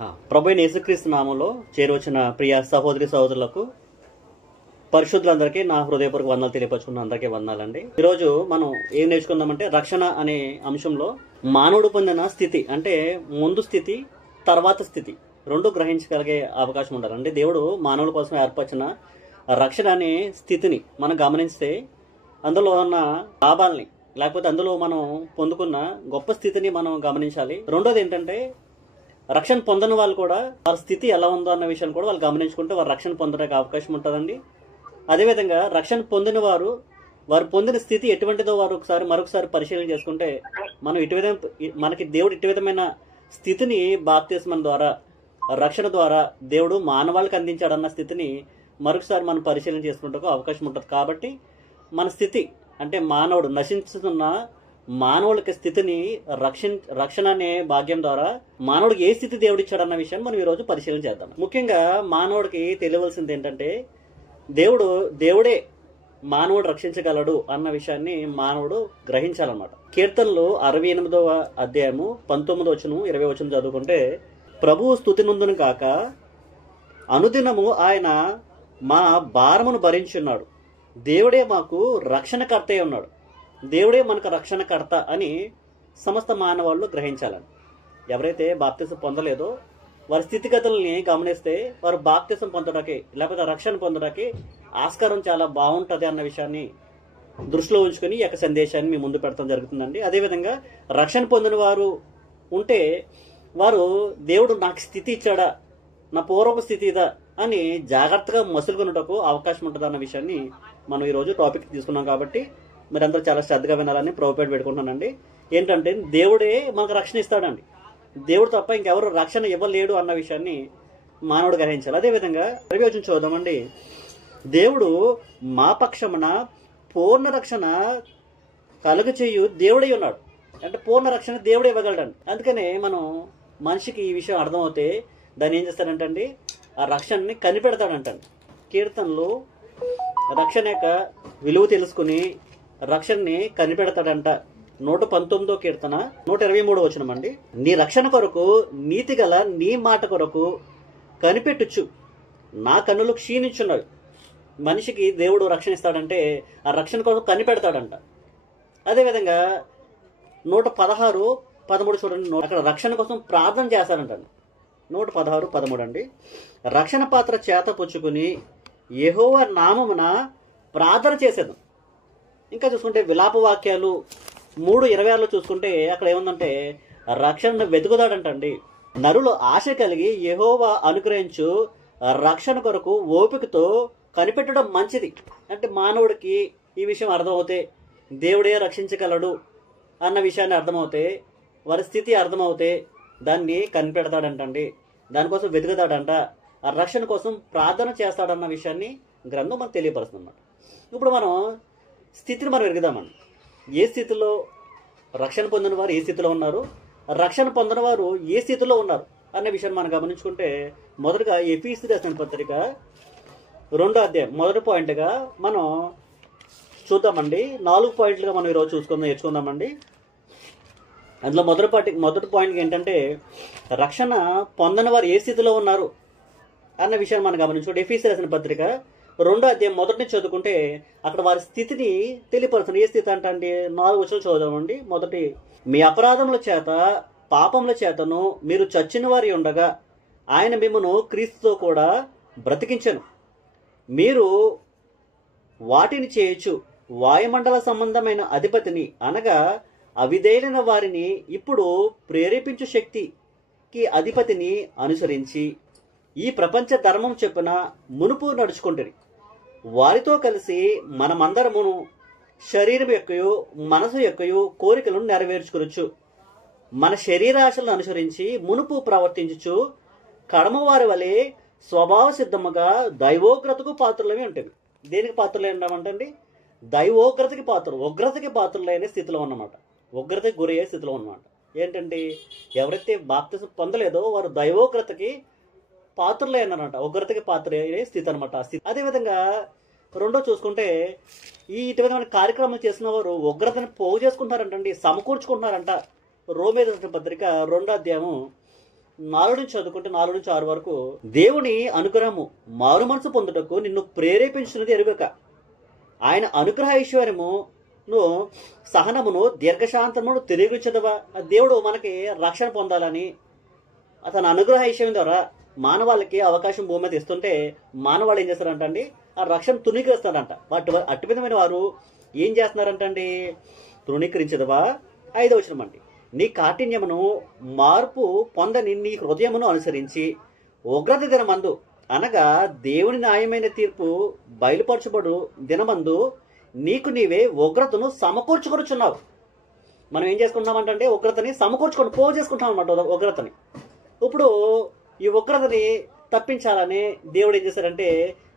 ప్రభు అయిన యేసుక్రీస్తు నామంలో చేరవచ్చిన ప్రియ సహోదరి సహోదరులకు పరిశుద్ధులందరికీ నా హృదయపూర్వక వందనాలు తెలియపరుచుకున్న అందరికీ వందనాలండి. ఈరోజు మనం ఏం నేర్చుకుందామంటే రక్షణ అనే అంశంలో మానవుడు పొందిన స్థితి అంటే ముందు స్థితి తర్వాత స్థితి రెండు గ్రహించగలిగే అవకాశం ఉండాలండి. దేవుడు మానవుల కోసం ఏర్పరిచిన రక్షణ అనే స్థితిని మనం గమనిస్తే అందులో ఉన్న లాభాలని లేకపోతే అందులో మనం పొందుకున్న గొప్ప స్థితిని మనం గమనించాలి. రెండోది ఏంటంటే రక్షణ పొందని వాళ్ళు కూడా వారి స్థితి ఎలా ఉందో అన్న విషయాన్ని కూడా వాళ్ళు గమనించుకుంటే వారు రక్షణ పొందడానికి అవకాశం ఉంటుందండి. అదేవిధంగా రక్షణ పొందిన వారు పొందిన స్థితి ఎటువంటిదో వారు మరొకసారి పరిశీలన చేసుకుంటే మనం మనకి దేవుడు ఇటు విధమైన స్థితిని బాప్తిస్మం ద్వారా రక్షణ ద్వారా దేవుడు మానవాళికి అందించాడన్న స్థితిని మరొకసారి మనం పరిశీలన చేసుకుంటే అవకాశం ఉంటుంది. కాబట్టి మన స్థితి అంటే మానవుడు నశించుతున్న మానవులకి స్థితిని రక్షణ అనే భాగ్యం ద్వారా మానవుడికి ఏ స్థితి దేవుడిచ్చాడన్న విషయాన్ని మనం ఈరోజు పరిశీలన చేద్దాం. ముఖ్యంగా మానవుడికి తెలియవలసింది ఏంటంటే దేవుడే మానవుడు రక్షించగలడు అన్న విషయాన్ని మానవుడు గ్రహించాలన్నమాట. కీర్తనలు 68వ అధ్యాయము 19 వచనం 20 వచనం చదువుకుంటే ప్రభువు స్తుతి నందును కాక అనుదినము ఆయన మా భారమును భరించున్నాడు, దేవుడే మాకు రక్షణకర్త ఉన్నాడు, దేవుడే మనకు రక్షణకర్త అని సమస్త మానవాళ్ళు గ్రహించాలని. ఎవరైతే బాప్తిసం పొందలేదో వారి స్థితిగతుల్ని గమనిస్తే వారు బాప్తిసం పొందడానికి లేకపోతే రక్షణ పొందడానికి ఆస్కారం చాలా బాగుంటుంది అన్న విషయాన్ని దృష్టిలో ఉంచుకొని ఈ యొక్క సందేశాన్ని మీ ముందు పెడతాం జరుగుతుందండి. అదేవిధంగా రక్షణ పొందిన వారు ఉంటే వారు దేవుడు నాకు స్థితి ఇచ్చాడా, నా పూర్వపు స్థితి ఇదా అని జాగ్రత్తగా మసులుకున్నటకు అవకాశం ఉంటుంది అన్న విషయాన్ని మనం ఈరోజు టాపిక్ తీసుకున్నాం. కాబట్టి మీరందరూ చాలా శ్రద్ధగా వినాలని ప్రభుపేట పెట్టుకుంటున్నానండి. ఏంటంటే దేవుడే మనకు రక్షణ ఇస్తాడండి, దేవుడు తప్ప ఇంకెవరు రక్షణ ఇవ్వలేడు అన్న విషయాన్ని మానవుడు గ్రహించాలి. అదేవిధంగా ప్రయోజనం చూద్దామండి. దేవుడు మా పక్షమున పూర్ణ రక్షణ కలుగచేయు దేవుడై ఉన్నాడు అంటే పూర్ణ రక్షణ దేవుడే ఇవ్వగలడండి. అందుకనే మనం మనిషికి ఈ విషయం అర్థమవుతే దాన్ని ఏం చేస్తాడంటండి, ఆ రక్షణని కనిపెడతాడంటండి. కీర్తనలు రక్షణ యొక్క విలువ తెలుసుకుని రక్షణని కనిపెడతాడంట. 119వ కీర్తన 123వ వచనం అండి. నీ రక్షణ కొరకు నీతి గల నీ మాట కొరకు కనిపెట్టుచు నా కన్నులు క్షీణించున్నవి. మనిషికి దేవుడు రక్షణ ఇస్తాడంటే ఆ రక్షణ కొరకు కనిపెడతాడంట. అదేవిధంగా 116:13 చూడండి, అక్కడ రక్షణ కోసం ప్రార్థన చేస్తాడంటండి. 116:13 అండి. రక్షణ పాత్ర చేత పుచ్చుకుని యెహోవా నామమున ప్రార్థన చేసేది. ఇంకా చూసుకుంటే విలాప వాక్యాలు 3:26 చూసుకుంటే అక్కడ ఏముందంటే రక్షణను వెతుకుతాడంటండి. నరులు ఆశ కలిగి యెహోవా అనుగ్రహించు రక్షణ కొరకు ఓపికతో కనిపెట్టడం మంచిది. అంటే మానవుడికి ఈ విషయం అర్థమవుతే దేవుడే రక్షించగలడు అన్న విషయాన్ని అర్థమవుతే వారి స్థితి అర్థమవుతే దాన్ని కనిపెడతాడంటండి, దానికోసం వెతుకుతాడంట, ఆ రక్షణ కోసం ప్రార్థన చేస్తాడన్న విషయాన్ని గ్రంథం మనకు తెలియపరుస్తుంది అన్నమాట. ఇప్పుడు మనం స్థితిని మనం ఎరుగుదామండి. ఏ స్థితిలో రక్షణ పొందిన వారు ఏ స్థితిలో ఉన్నారు, రక్షణ పొందిన వారు ఏ స్థితిలో ఉన్నారు అనే విషయాన్ని మనం గమనించుకుంటే మొదటగా ఎఫెసీయులకు రాసిన పత్రిక 2వ అధ్యాయం మొదటి పాయింట్గా మనం చూద్దామండి. 4 పాయింట్లుగా మనం ఈరోజు నేర్చుకుందామండి. అందులో మొదటి పాయింట్ ఏంటంటే రక్షణ పొందని వారు ఏ స్థితిలో ఉన్నారు అన్న విషయాన్ని మనం గమనించుకుంటే ఎఫెసీయులకు రాసిన పత్రిక 2వ అధ్యాయం మొదటి నుంచి చదువుకుంటే అక్కడ వారి స్థితిని తెలియపరుస్తుంది. ఏ స్థితి అంటే 4 వచనాలు చదువుదామండి. మొదటి, మీ అపరాధముల చేత పాపముల చేతను మీరు చచ్చిన వారి ఉండగా ఆయన మిమ్మును క్రీస్తుతో కూడా బ్రతికించెను. మీరు వాటిని చేయొచ్చు వాయుమండల సంబంధమైన అధిపతిని అనగా అవిధేయులైన వారిని ఇప్పుడు ప్రేరేపించు శక్తికి అధిపతిని అనుసరించి ఈ ప్రపంచ ధర్మం చెప్పున మునుపు నడుచుకుంటుంది. వారితో కలిసి మనమందరమును శరీరం యొక్కయు మనసు యొక్కయు కోరికలను నెరవేర్చుకోవచ్చు. మన శరీరాశలను అనుసరించి మునుపు ప్రవర్తించుచు కడమవారి వలె స్వభావ సిద్ధముగా దైవోగ్రతకు పాత్రలవి ఉంటుంది. దేనికి పాత్రలు ఏంటంటే దైవోగ్రతకి ఉగ్రతకి పాత్రలైన స్థితిలో ఉన్నమాట, ఉగ్రతకి గురయ్యే స్థితిలో ఉన్నమాట. ఏంటంటే ఎవరైతే బాప్తిసం పొందలేదో వారు దైవోగ్రతకి పాత్రలే అన్నారంట, ఉగ్రతకి పాత్ర అయ్యే స్థితి అనమాట. అదేవిధంగా రెండో చూసుకుంటే ఇటు విధమైన కార్యక్రమాలు చేసిన వారు ఉగ్రతని పోగు చేసుకుంటారంటండి, సమకూర్చుకుంటున్నారంట. రోమే రాసిన పత్రిక 2వ అధ్యాయం 4 నుంచి చదువుకుంటే 4 నుంచి 6 వరకు, దేవుని అనుగ్రహము మారు మనసు పొందుటకు నిన్ను ప్రేరేపించినది ఎరుగక, ఆయన అనుగ్రహ ఐశ్వర్యమును సహనమును దీర్ఘశాంతమును తెలియచదవా. దేవుడు మనకి రక్షణ పొందాలని తన అనుగ్రహ ఐశ్వర్యం ద్వారా మానవాళికి అవకాశం భూమి మీద ఇస్తుంటే మానవాళ్ళు ఏం చేస్తారంటండి, ఆ రక్షణ తృణీకరిస్తారంట. అట్టి విధమైన వారు ఏం చేస్తున్నారంటండి, తృణీకరించదవా. 5వ వచనం అండి, నీ కాఠిన్యమును మార్పు పొందని నీ హృదయమును అనుసరించి ఉగ్రత దినమందు, అనగా దేవుని న్యాయమైన తీర్పు బయలుపరచబడు దినమందు నీకు నీవే ఉగ్రతను సమకూర్చుకొనుచున్నావు. మనం ఏం చేసుకుంటున్నామంటే ఉగ్రతని సమకూర్చుకొని చేసుకుంటాం అన్నమాట ఉగ్రతని. ఇప్పుడు ఈ ఉగ్రతని తప్పించాలని దేవుడు ఏం చేశారంటే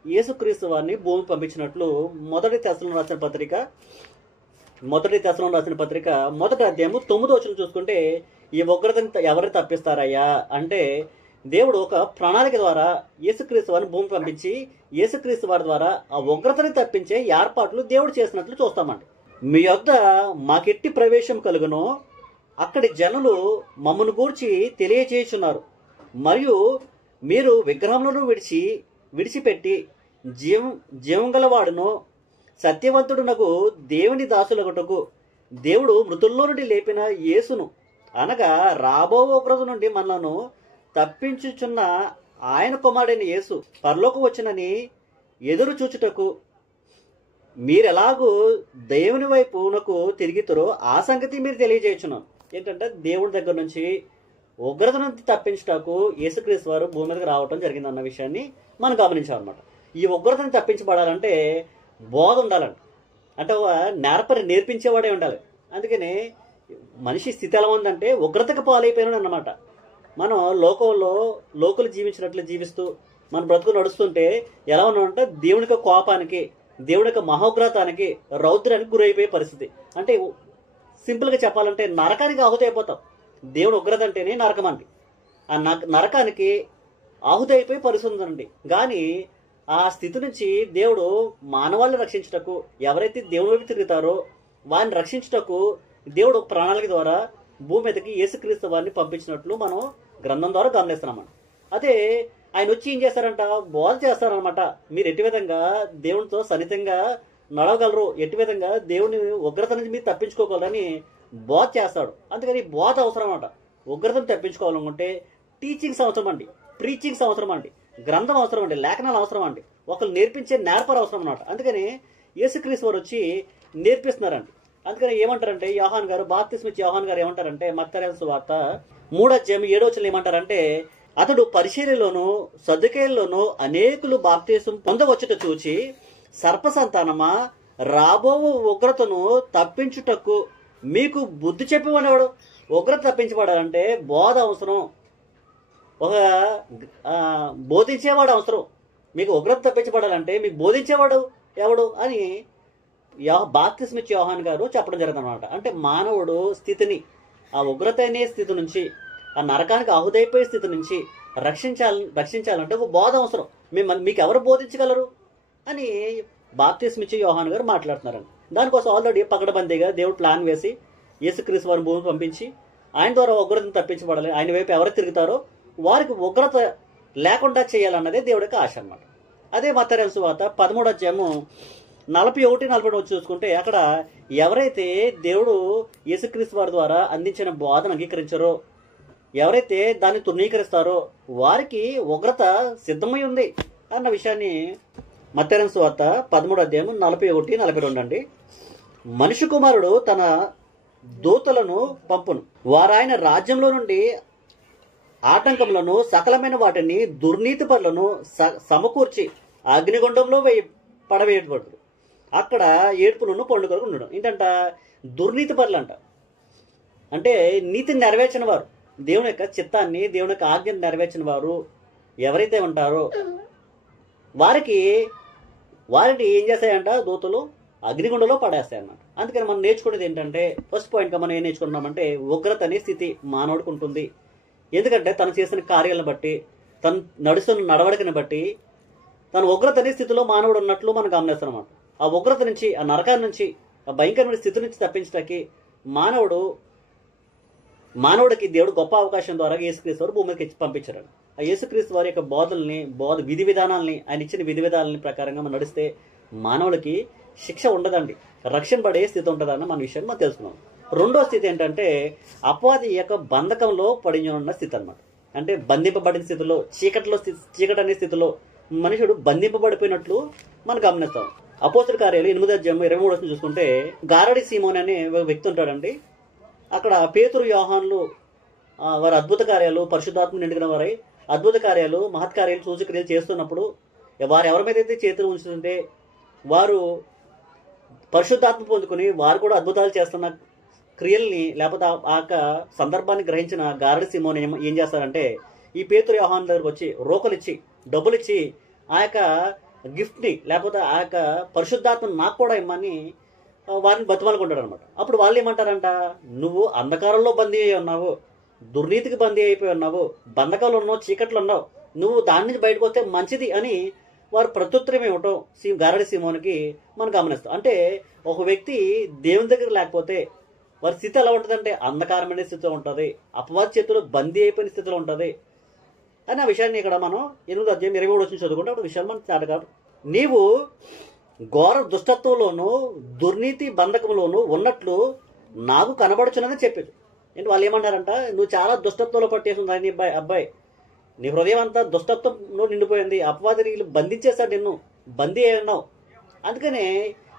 యేసుక్రీస్తు వారిని భూమి పంపించినట్లు మొదటి తెస్సలోనికీయులకు రాసిన పత్రిక 1వ అధ్యాయము 9వ వచనం చూసుకుంటే, ఈ ఉగ్రతని ఎవరు తప్పిస్తారయ్యా అంటే దేవుడు ఒక ప్రణాళిక ద్వారా యేసుక్రీస్తు వారిని భూమి పంపించి యేసుక్రీస్తు వారి ద్వారా ఆ ఉగ్రతని తప్పించే ఏర్పాట్లు దేవుడు చేసినట్లు చూస్తామండి. మీ యొద్ద మాకెట్టి ప్రవేశం కలుగునో అక్కడి జనులు మమ్మను గూర్చి తెలియచేయుచున్నారు, మరియు మీరు విగ్రహములను విడిచిపెట్టి జీవం గలవాడును సత్యవంతుడునకు దేవుని దాసులగుటకు దేవుడు మృతుల్లో నుండి లేపిన యేసును, అనగా రాబో ఉగ్రత నుండి మనలను తప్పించుచున్న ఆయన కుమారుడైన యేసు పరలోకం వచ్చినని ఎదురు చూచుటకు మీరెలాగూ దేవుని వైపునకు తిరిగితురో ఆ సంగతి మీరు తెలియజేయుచున్నాం. ఏంటంటే దేవుడి దగ్గర నుంచి ఉగ్రత నుంచి తప్పించటకు యేసుక్రీస్తు వారు భూమి మీదకి రావటం జరిగింది అన్న విషయాన్ని మనం గమనించాలన్నమాట. ఈ ఉగ్రతని తప్పించబడాలంటే బోధ ఉండాలండి, అంటే నేర్పించేవాడే ఉండాలి. అందుకని మనిషి స్థితి ఎలా ఉందంటే ఉగ్రతకు పాలైపోయినాడు అన్నమాట. మనం లోకులు జీవించినట్లు జీవిస్తూ మన బ్రతుకు నడుస్తుంటే ఎలా ఉన్నామంటే దేవుని యొక్క కోపానికి, దేవుని యొక్క మహోగ్రతానికి, రౌద్రానికి గురైపోయే పరిస్థితి. అంటే సింపుల్గా చెప్పాలంటే నరకానికి ఆహుతి అయిపోతాం. దేవుడు ఉగ్రత అంటేనే నరకం అండి. ఆ నరకానికి ఆహుతి అయిపోయి పరిస్థితి ఉందండి. కానీ ఆ స్థితి నుంచి దేవుడు మానవాళ్ళని రక్షించుటకు, ఎవరైతే దేవుని వైపు తిరుగుతారో వారిని రక్షించుటకు దేవుడు ప్రణాళిక ద్వారా భూమి మీదకి యేసుక్రీస్తు వారిని పంపించినట్లు మనం గ్రంథం ద్వారా గమనిస్తున్నామండి. అదే ఆయన వచ్చి ఏం చేస్తారంట, బోధ చేస్తారనమాట. మీరు ఎట్టి విధంగా దేవునితో సన్నిహితంగా నడవగలరు, ఎట్టి విధంగా దేవుని ఉగ్రత నుంచి మీరు తప్పించుకోగలరని బోధ చేస్తాడు. అందుకని బోధ అవసరం అన్నమాట. ఉగ్రతను తప్పించుకోవాలనుకుంటే టీచింగ్స్ అవసరం అండి, ప్రీచింగ్స్ అవసరం అండి, గ్రంథం అవసరం అండి, లేఖనాలు అవసరం అండి, ఒకరు నేర్పించే నేర్పరు అవసరం అన్నమాట. అందుకని యేసుక్రీస్తు వారు వచ్చి నేర్పిస్తున్నారండి. అందుకని ఏమంటారంటే యోహాన్ గారు, బాప్తిస్మిచ్చే యోహాన్ గారు ఏమంటారంటే మత్తయి సువార్త 3వ అధ్యాయం 7వ వచనంలో ఏమంటారంటే, అతడు పరిచర్యలోను సద్దుకేయుల్లోనూ అనేకులు బాప్తిసం పొందవచ్చుట చూచి, సర్ప సంతానమా, రాబో ఉగ్రతను తప్పించుటకు మీకు బుద్ధి చెప్పేవాడు. ఉగ్రత తప్పించబడాలంటే బోధ అవసరం, ఒక బోధించేవాడు అవసరం. మీకు ఉగ్రత తప్పించబడాలంటే మీకు బోధించేవాడు ఎవడు అని బాప్తిస్మిచ్చే యోహాన్ గారు చెప్పడం జరిగింది అనమాట. అంటే మానవుడు స్థితిని, ఆ ఉగ్రత అనే స్థితి నుంచి, ఆ నరకానికి ఆహుదైపోయే స్థితి నుంచి రక్షించాలంటే ఒక బోధ అవసరం. మీకు ఎవరు బోధించగలరు అని బాప్తిస్మిచ్చే యోహాన్ గారు మాట్లాడుతున్నారండి. దానికోసం ఆల్రెడీ పకడ్బందీగా దేవుడు ప్లాన్ వేసి యేసుక్రీస్తు వారిని భూమి పంపించి ఆయన ద్వారా ఉగ్రతను తప్పించబడాలి, ఆయన వైపు ఎవరు తిరుగుతారో వారికి ఉగ్రత లేకుండా చేయాలన్నదే దేవుడి యొక్క ఆశ అన్నమాట. అదే మత్తయి సువార్త 13వ అధ్యాయము 41-42 చూసుకుంటే, అక్కడ ఎవరైతే దేవుడు యేసుక్రీస్తు వారి ద్వారా అందించిన బోధన అంగీకరించారో, ఎవరైతే దాన్ని తృణీకరిస్తారో వారికి ఉగ్రత సిద్ధమై ఉంది అన్న విషయాన్ని మత్తయి సువార్త 13వ అధ్యాయం 41-42 అండి. మనిషి కుమారుడు తన దూతలను పంపును, వారాయన రాజ్యంలో నుండి ఆటంకములను సకలమైన వాటిని దుర్నీతి పరులను సమకూర్చి అగ్నిగుండంలో పడవేయబడు, అక్కడ ఏడ్పులను పండుగలకు ఉండడం. ఏంటంట, దుర్నీతి పరులు అంట. అంటే నీతిని నెరవేర్చిన వారు, దేవుని యొక్క చిత్తాన్ని, దేవుని యొక్క ఆజ్ఞను నెరవేర్చిన వారు ఎవరైతే ఉంటారో వారిని ఏం చేస్తాయంట, దూతలు అగ్నిగుండంలో పడేస్తాయి అన్నమాట. అందుకని మనం నేర్చుకునేది ఏంటంటే, ఫస్ట్ పాయింట్గా మనం ఏం నేర్చుకుంటున్నామంటే ఉగ్రత అనే స్థితి మానవుడికి ఉంటుంది. ఎందుకంటే తను చేసిన కార్యాలను బట్టి, తను నడుస్తున్న నడవడికని బట్టి తను ఉగ్రత అనే స్థితిలో మానవుడు ఉన్నట్లు మనం గమనిస్తాం అన్నమాట. ఆ ఉగ్రత నుంచి, ఆ నరకాన్ని నుంచి, ఆ భయంకరమైన స్థితి నుంచి తప్పించడానికి మానవుడు మానవుడికి దేవుడు గొప్ప అవకాశం ద్వారా యేసుక్రీస్తు వారు భూమి మీదకి పంపించారు. ఆ యేసుక్రీస్తు వారి యొక్క విధి విధానాలని, ఆయన ఇచ్చిన విధి విధానాలని ప్రకారంగా మనం నడిస్తే మానవుడికి శిక్ష ఉండదండి, రక్షణ పడే స్థితి ఉంటుందన్న మన విషయాన్ని మనం తెలుసుకున్నాం. రెండో స్థితి ఏంటంటే అపవాది యొక్క బంధకంలో పడి ఉన్న స్థితి అన్నమాట. అంటే బంధింపబడిన స్థితిలో, చీకటి అనే స్థితిలో మనుషుడు బంధింపబడిపోయినట్లు మనం గమనిస్తాం. అపోస్తలుల కార్యాలు 8:23 చూసుకుంటే గారడి సీమోన్ అనే వ్యక్తి ఉంటాడండి. అక్కడ పేతురు, యోహానులు వారి అద్భుత కార్యాలు, పరిశుద్ధాత్మ నిండిన వారై అద్భుత కార్యాలు, మహత్కార్యాలు, సూచక్రియలు చేస్తున్నప్పుడు వారు ఎవరి మీద అయితే చేతులు ఉంచుతుంటే వారు పరిశుద్ధాత్మ పొందుకుని వారు కూడా అద్భుతాలు చేస్తున్న క్రియల్ని లేకపోతే ఆ సందర్భాన్ని గ్రహించిన గారడి సీమోన్ ఏం చేస్తారంటే ఈ పేతురు, యోహాను దగ్గరకు వచ్చి రోకలిచ్చి, డబ్బులిచ్చి ఆ యొక్క గిఫ్ట్ని లేకపోతే ఆ యొక్క పరిశుద్ధాత్మను నాకు కూడా ఇమ్మని వారిని బతిమాలుకుంటారు అనమాట. అప్పుడు వాళ్ళు ఏమంటారంట, నువ్వు అంధకారంలో బందీ అయి ఉన్నావు, దుర్నీతికి బందీ అయిపోయి ఉన్నావు, బంధకాలు ఉన్నావు, చీకట్లు ఉన్నావు, నువ్వు దాని నుంచి బయటకు వస్తే మంచిది అని వారు ప్రత్యుత్తరం ఇవ్వటం గారడి సీమోనికి మనం గమనిస్తాం. అంటే ఒక వ్యక్తి దేవుని దగ్గర లేకపోతే వారి స్థితి ఎలా ఉంటుందంటే అంధకారమైన స్థితిలో ఉంటుంది, అపవాద చేతిలో బందీ అయిపోయిన స్థితిలో ఉంటుంది అని ఆ విషయాన్ని ఇక్కడ మనం 8:23 చదువుకుంటే అప్పుడు విషయాలు మనం చాటకాదు. నీవు ఘోర దుష్టత్వంలోనూ దుర్నీతి బంధకంలోనూ ఉన్నట్లు నాకు కనబడుచున్నదని చెప్పారు. ఏంటి వాళ్ళు ఏమంటారంట, నువ్వు చాలా దుష్టత్వంలో పట్టేసింది నీ అబ్బాయి, నీ హృదయం అంతా దుష్టత్వంలో నిండిపోయింది, అపవాది నీళ్ళు బంధించేస్తాడు, నిన్ను బందీ అయి ఉన్నావు. అందుకనే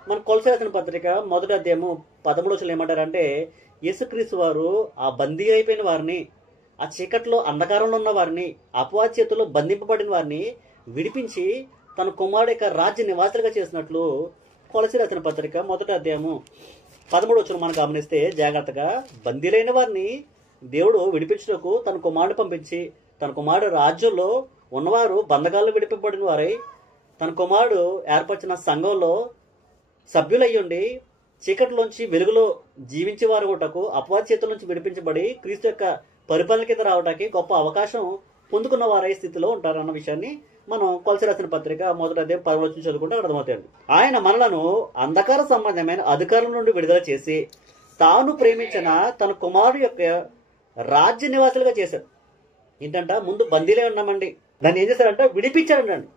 మన కొలసీ రాసిన పత్రిక 1:13 ఏమంటారంటే యేసుక్రీస్తు వారు ఆ బందీ అయిపోయిన వారిని, ఆ చీకట్లో అంధకారంలో ఉన్న వారిని, అపవాది చేతుల్లో బంధింపబడిన వారిని విడిపించి తన కుమారుడు యొక్క రాజ్య నివాసులుగా చేసినట్లు కొలసీ రాసిన పత్రిక 1:13 మనం గమనిస్తే జాగ్రత్తగా బందీలైన వారిని దేవుడు విడిపించుటకు తన కుమారుడు పంపించి తన కుమారుడు రాజ్యంలో ఉన్నవారు బంధకాల్లో విడిపబడిన వారై తన కుమారుడు ఏర్పరిచిన సంఘంలో సభ్యులయ్యుండి చీకటిలోంచి వెలుగులో జీవించే వారు ఒకటకు అపవాది చేతుల నుంచి విడిపించబడి క్రీస్తు యొక్క పరిపాలన కింద రావడానికి గొప్ప అవకాశం పొందుకున్న వారై స్థితిలో ఉంటారన్న విషయాన్ని మనం కొలసీ రాసిన పత్రిక 1:10 చదువుకుంటే అర్థమవుతాయండి. ఆయన మనలను అంధకార సంబంధమైన అధికారం నుండి విడుదల చేసి తాను ప్రేమించిన తన కుమారుడు యొక్క రాజ్య నివాసులుగా చేశాడు. ఏంటంట, ముందు బందీలే ఉన్నామండి, దాన్ని ఏం చేశారంటే విడిపించారండి,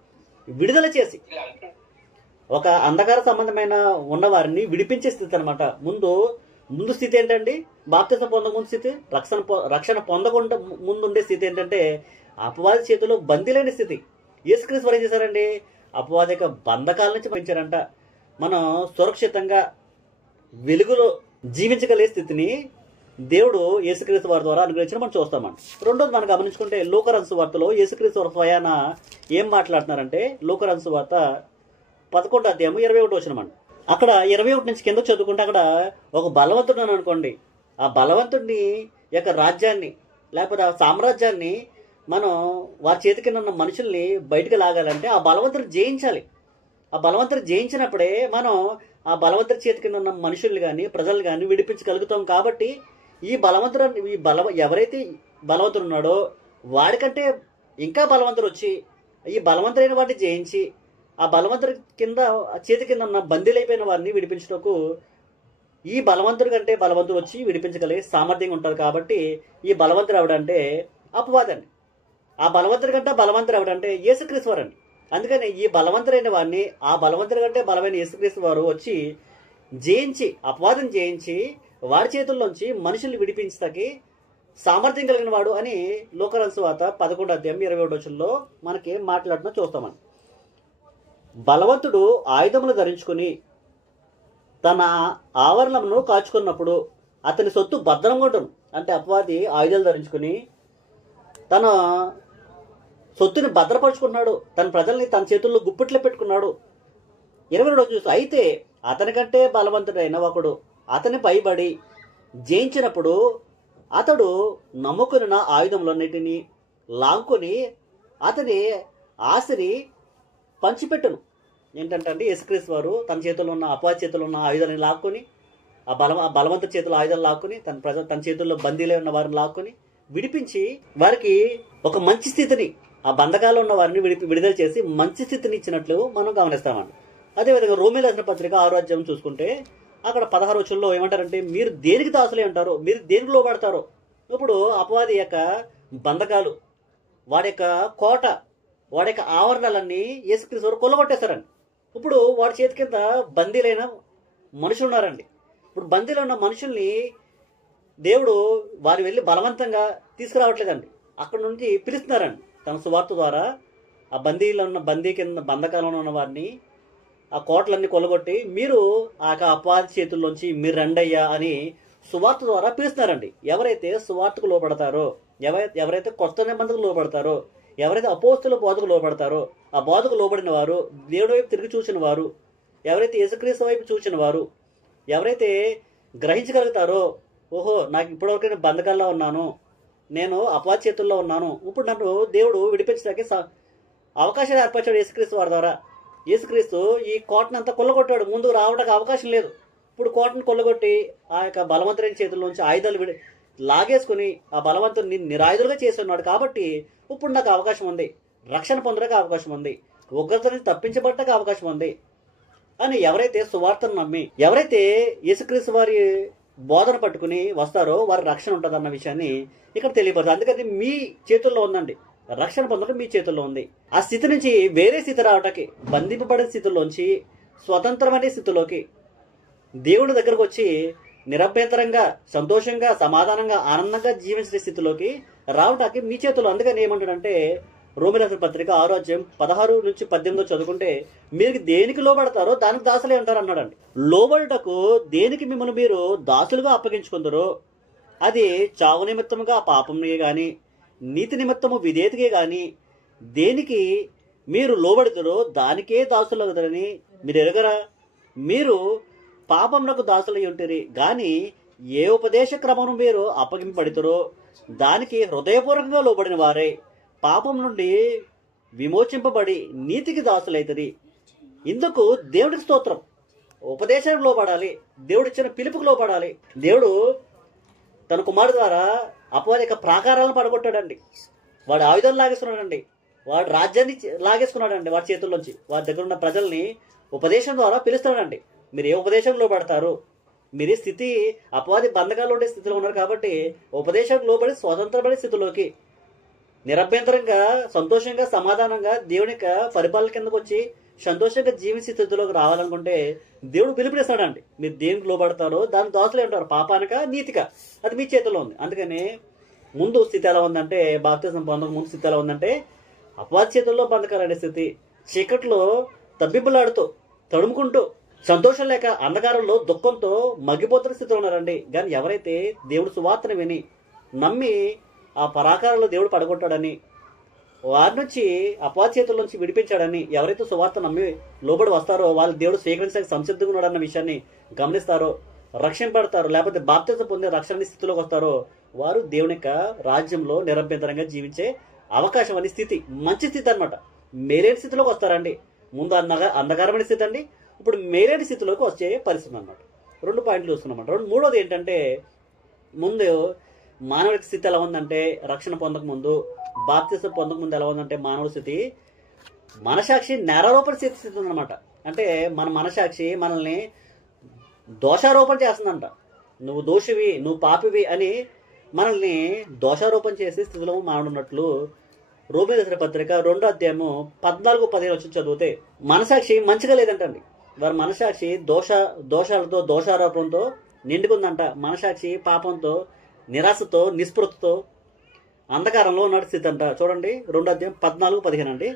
విడుదల చేసి ఒక అంధకార సంబంధమైన ఉన్నవారిని విడిపించే స్థితి అనమాట. ముందు స్థితి ఏంటండి, బాప్తిసం పొందక స్థితి, రక్షణ పొందకుండా ముందుండే స్థితి ఏంటంటే అపవాది చేతిలో బందీలైన స్థితి. యేసుక్రీస్తు వారు ఏం చేశారండి, అపవాది యొక్క బంధకాల నుంచి పెంచారంట. మనం సురక్షితంగా వెలుగులో జీవించగలిగే స్థితిని దేవుడు యేసుక్రీస్తు వారి ద్వారా అనుగ్రహించిన మనం చూస్తామండి. రెండోది మనం గమనించుకుంటే లూకా సువార్తలో యేసుక్రీస్తు వారి స్వయాన ఏం మాట్లాడుతున్నారంటే లూకా సువార్త 11:21 అక్కడ 21 నుంచి కింద చదువుకుంటే అక్కడ ఒక బలవంతుడు అని అనుకోండి, ఆ బలవంతుడిని యొక్క రాజ్యాన్ని లేకపోతే ఆ సామ్రాజ్యాన్ని మనం వారి చేతి కింద ఉన్న మనుషుల్ని బయటకు లాగాలంటే ఆ బలవంతుడు జయించాలి. ఆ బలవంతుడు జయించినప్పుడే మనం ఆ బలవంతుడి చేతి కింద ఉన్న మనుషుల్ని కానీ ప్రజల్ని కానీ విడిపించగలుగుతాం. కాబట్టి ఎవరైతే బలవంతుడు ఉన్నాడో వాడికంటే ఇంకా బలవంతుడు వచ్చి ఈ బలవంతుడైన వాడిని జయించి ఆ బలవంతుడి చేతి కింద ఉన్న బందీలైపోయిన వారిని విడిపించటకు ఈ బలవంతుడి కంటే బలవంతుడు వచ్చి విడిపించగలిగే సామర్థ్యంగా ఉంటుంది. కాబట్టి ఈ బలవంతుడు ఎవడంటే అపవాదండి. ఆ బలవంతుడి కంటే బలవంతుడు ఎవడంటే యేసుక్రీస్తు వారండి. అందుకని ఈ బలవంతుడైన వారిని ఆ బలవంతుడి కంటే బలమైన యేసుక్రీస్తు వారు వచ్చి జయించి అపవాదం జయించి వాడి చేతుల్లోంచి మనుషుల్ని విడిపించడానికి సామర్థ్యం కలిగిన వాడు అని లూకా సువార్త 11:21 మనకి మాట్లాడుతున్నా చూస్తామని. బలవంతుడు ఆయుధములు ధరించుకుని తన ఆవరణను కాచుకున్నప్పుడు అతని సొత్తు భద్రంగా ఉంటుంది. అంటే అపవాది ఆయుధాలు ధరించుకుని తన సొత్తుని భద్రపరుచుకున్నాడు, తన ప్రజల్ని తన చేతుల్లో గుప్పిట్లో పెట్టుకున్నాడు. 22 అయితే అతనికంటే బలవంతుడైన ఒకడు అతని పైబడి జయించినప్పుడు అతడు నమ్ముకున్న ఆయుధములన్నిటినీ లాక్కొని అతని ఆశని పంచిపెట్టును. ఏంటంటే అండి యేసుక్రీస్తు వారు తన చేతుల్లో ఉన్న అపవాది చేతుల్లో ఉన్న ఆయుధాలను లాక్కొని ఆ బలవంతుడి చేతుల్లో ఆయుధాలు లాక్కొని తన చేతుల్లో బందీలే ఉన్న వారిని లాక్కొని విడిపించి వారికి ఒక మంచి స్థితిని ఆ బంధకాల్లో ఉన్న వారిని విడుదల చేసి మంచి స్థితిని ఇచ్చినట్లు మనం గమనిస్తామండి. అదేవిధంగా రోమీయులకు రాసిన పత్రిక 6వ చూసుకుంటే అక్కడ 16 ఏమంటారంటే మీరు దేనికి దాసులే ఉంటారో, మీరు దేనికి లోబడతారో ఇప్పుడు అపవాది యొక్క బంధకాలు, వాడి యొక్క కోట, వాడి యొక్క ఆవరణలన్నీ యేసుక్రీస్తు వారు కొల్లగొట్టేశారండి. ఇప్పుడు వాడి చేతి కింద బందీలైన మనుషులు ఉన్నారండి. ఇప్పుడు బందీలో ఉన్న మనుషుల్ని దేవుడు వారు వెళ్ళి బలవంతంగా తీసుకురావట్లేదండి, అక్కడ నుంచి పిలుస్తున్నారండి తన సువార్త ద్వారా. ఆ బందీలో ఉన్న బందీ కింద బంధకాలంలో ఉన్న వారిని, ఆ కోటలన్నీ కొల్లగొట్టి మీరు ఆ అపవాది చేతుల్లోంచి మీరు రండయ్యా అని సువార్త ద్వారా పిలుస్తున్నారండి. ఎవరైతే సువార్తకు లోపడతారో, ఎవరైతే కొత్త నిబంధనకు లోపడతారో, ఎవరైతే అపోస్తుల బోధకు లోపడతారో, ఆ బోధకు లోబడిన వారు, దేవుడి వైపు తిరిగి చూసిన వారు, ఎవరైతే యేసుక్రీస్తు వైపు చూసిన వారు, ఎవరైతే గ్రహించగలుగుతారో, ఓహో నాకు ఇప్పటివరకు నేను బంధకాల్లో ఉన్నాను, నేను అపవాది చేతుల్లో ఉన్నాను, ఇప్పుడు నన్ను దేవుడు విడిపించడానికి అవకాశాలు ఏర్పరిచాడు యేసుక్రీస్తు వారి ద్వారా. యేసుక్రీస్తు ఈ కోటను అంతా కొల్లగొట్టాడు, ముందుకు రావడానికి అవకాశం లేదు. ఇప్పుడు కోటను కొల్లగొట్టి ఆ యొక్క బలవంతుని చేతుల్లోంచి ఆయుధాలు లాగేసుకుని ఆ బలవంతుని నిరాయుధులుగా చేసి ఉన్నాడు. కాబట్టి ఇప్పుడు నాకు అవకాశం ఉంది, రక్షణ పొందడానికి అవకాశం ఉంది, ఉగ్రత నుంచి తప్పించబడటానికి అవకాశం ఉంది అని ఎవరైతే సువార్తను నమ్మి, ఎవరైతే యేసుక్రీస్తు వారి బోధన పట్టుకుని వస్తారో వారి రక్షణ ఉంటుందన్న విషయాన్ని ఇక్కడ తెలియపడుతుంది. అందుకని మీ చేతుల్లో ఉందండి, రక్షణ పొందడం మీ చేతుల్లో ఉంది. ఆ స్థితి నుంచి వేరే స్థితి రావటానికి, బంధింపబడిన స్థితిలోంచి స్వతంత్రమైన స్థితిలోకి, దేవుడి దగ్గరకు వచ్చి నిరభ్యంతరంగా, సంతోషంగా, సమాధానంగా, ఆనందంగా జీవించే స్థితిలోకి రావటానికి మీ చేతుల్లో. అందుకని ఏమంటాడంటే రోమీయులకు రాసిన పత్రిక 6వ అధ్యాయం 16 నుంచి 18 చదువుకుంటే, మీరు దేనికి లోబడతారో దానికి దాసులే అంటారు అన్నాడండి. లోబడుటకు దేనికి మిమ్మల్ని మీరు దాసులుగా అప్పగించుకుందరో అది చావు నిమిత్తముగా పాపంగా గాని, నీతి నిమిత్తము విధేయతకే గాని దేనికి మీరు లోబడుతారో దానికే దాసులవుతారని మీరు ఎరగరా? మీరు పాపమునకు దాసులై ఉంటరి గాని ఏ ఉపదేశ క్రమను మీరు అప్పగింపబడితారో దానికి హృదయపూర్వకంగా లోబడిన వారే పాపం నుండి విమోచింపబడి నీతికి దాసులైతది. ఇందుకు దేవుడికి స్తోత్రం. ఉపదేశానికి లోపడాలి, దేవుడిచ్చిన పిలుపుకు లోపడాలి. దేవుడు తన కుమారుడు ద్వారా అపవాది యొక్క ప్రాకారాలను పడగొట్టాడండి. వాడు ఆయుధాలు లాగేసుకున్నాడండి, వాడు రాజ్యాన్ని లాగేసుకున్నాడండి వాడి చేతుల్లోంచి. వాడి దగ్గర ఉన్న ప్రజల్ని ఉపదేశం ద్వారా పిలుస్తాడండి. మీరు ఏ ఉపదేశంలో పడతారు? మీరు ఈ స్థితి అపవాది బంధకాలు ఉండే స్థితిలో ఉన్నారు కాబట్టి ఉపదేశానికి లోబడి స్వతంత్రపడే స్థితిలోకి, నిరభ్యంతరంగా, సంతోషంగా, సమాధానంగా దేవుని యొక్క పరిపాలన కిందకు వచ్చి సంతోషంగా జీవించే స్థితిలోకి రావాలనుకుంటే దేవుడు పిలుపునిస్తాడండి. మీరు దేనికి లోబడతారో దానికి దాసులే ఉంటారు, పాపానిక నీతిక, అది మీ చేతిలో ఉంది. అందుకని ముందు స్థితి ఎలా ఉందంటే, బాప్తిజం పొందక ముందు స్థితి ఎలా ఉందంటే అపవాది చేతుల్లో బంధకాలనే స్థితి. చీకట్లో తబ్బిబ్బలాడుతూ, తడుముకుంటూ, సంతోషం లేక అంధకారంలో దుఃఖంతో మగ్గిపోతున్న స్థితిలో ఉన్నారండి. కానీ ఎవరైతే దేవుడు సువార్తను విని నమ్మి ఆ పరాకారంలో దేవుడు పడగొట్టాడని, వారి నుంచి అపవాది చేతుల నుంచి విడిపించాడని ఎవరైతే సువార్త నమ్మి లోబడి వస్తారో వాళ్ళు దేవుడు స్వీకరించడానికి సంసిద్ధంగా ఉన్నాడన్న విషయాన్ని గమనిస్తారో, రక్షింపడతారు, లేకపోతే బాప్తిజం పొందే రక్షణ స్థితిలోకి వస్తారో వారు దేవుని యొక్క రాజ్యంలో నిరభ్యంతరంగా జీవించే అవకాశం అనే స్థితి, మంచి స్థితి అనమాట. మేలేని స్థితిలోకి వస్తారండి. ముందు అంధకారమైన స్థితి అండి, ఇప్పుడు మేలేని స్థితిలోకి వచ్చే పరిస్థితి అనమాట. 2 పాయింట్లు చూస్తున్నామాట. మూడోది ఏంటంటే, ముందు మానవుడికి స్థితి ఎలా ఉందంటే, రక్షణ పొందక ముందు, బాప్తిజం పొందక ముందు ఎలా ఉందంటే మానవుడి స్థితి మనసాక్షి నేరారోపణ స్థితి ఉందన్నమాట. అంటే మన మనసాక్షి మనల్ని దోషారోపణ చేస్తుందంట. నువ్వు దోషివి, నువ్వు పాపివి అని మనల్ని దోషారోపణ చేసే స్థితిలో మానున్నట్లు రోమీయులకు రాసిన పత్రిక 2వ అధ్యాయము 14-15 వచ్చి చదివితే మనసాక్షి మంచిగా లేదంటండి. వారి మనసాక్షి దోషాలతో, దోషారోపణతో నిండుకుందంట. మనసాక్షి పాపంతో, నిరాశతో, నిస్పృహతో, అంధకారంలో ఉన్న స్థితి అంట. చూడండి 2వ అధ్యాయం 14-15 అండి.